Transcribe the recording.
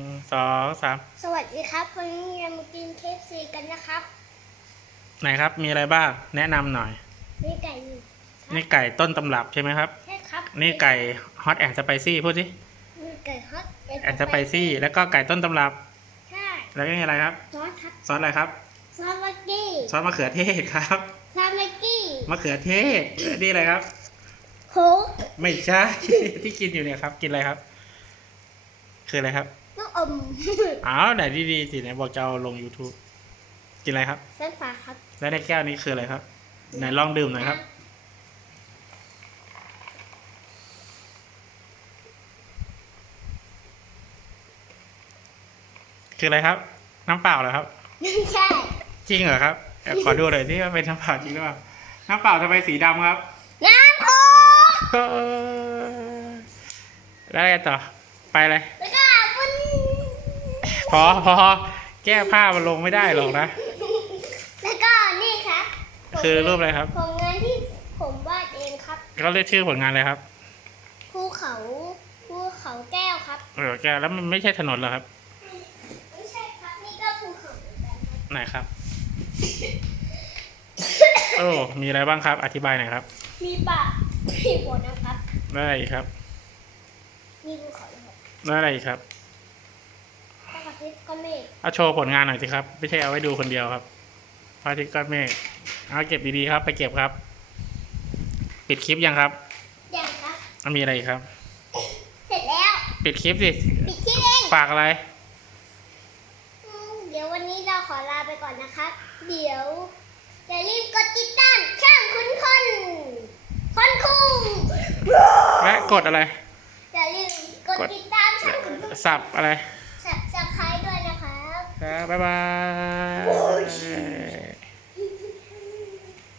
หนึ่งสองสามสวัสดีครับ วันนี้เรามากินเคฟซีกันนะครับ ไหนครับ มีอะไรบ้าง แนะนำหน่อยมีไก่อยู่ครับนี่ไก่ต้นตำรับใช่ไหมครับ ใช่ครับนี่ไก่ฮอตแอนด์สไปซี่พูดสิมีไก่ฮอตแอนด์สไปซี่แล้วก็ไก่ต้นตำรับ ใช่แล้วก็มีอะไรครับ ซอสครับซอสอะไรครับ ซอสมักกี้ซอสมะเขือเทศครับ ซอสมักกี้มะเขือเทศ นี่อะไรครับ โหไม่ใช่ ที่กินอยู่เนี่ยครับ กินอะไรครับ คืออะไรครับลูก อมอ้าวไหนดีๆสิไหนบอกจะเอาลง YouTube กินอะไรครับ เส้นฝาครับแล้วในแก้วนี้คืออะไรครับ ไหนลองดื่มหน่อยครับ คืออะไรครับ น้ำเปล่าเหรอครับ ใช่จริงเหรอครับแอบขอดูหน่อยที่ว่าเป็นน้ำเปล่าจริงหรือเปล่าน้ำเปล่าทำไมสีดำครับ น้ำโคกแล้วอะไรต่อ ไปเลยแล้วก็วุ้นพ อพอแก้ผ้ามันลงไม่ได้หรอกนะ แล้วก็นี่ครับคือรูปอะไรครับ ผลงานที่ผมวาดเองครับเขาเรียกชื่อผลงานอะไรครับภูเขาภูเขาแก้วครับ เออแก้วแล้วมันไม่ใช่ถนนเหรอครับ ไม่ใช่ครับ นี่ก็ภูเขาเหมือนกันครับไหนครับ โอ้มีอะไรบ้างครับ อธิบายหน่อยครับ มีป่ามีฝนนะครับ ได้อะไรอีกครับ มีภูเขาครับได้อะไรอีกครับ แล้วก็ทิศก็เมฆเอาโชว์ผลงานหน่อยสิครับ ไม่ใช่เอาไว้ดูคนเดียวครับพระอาทิตย์ก้อนเมฆเอาเก็บดีๆครับ ไปเก็บครับ ปิดคลิปยังครับอย่างครับเอามีอะไรอีกครับ เสร็จแล้วปิดคลิปสิ ปิดที่เองฝากอะไร อืมเดี๋ยววันนี้เราขอลาไปก่อนนะครับ เดี๋ยวอย่าลืมกดติดตามช่างคุณคนคนคู่และกดอะไรอย่าลืมกดติดตามช่างคุณคน สับอะไร สับ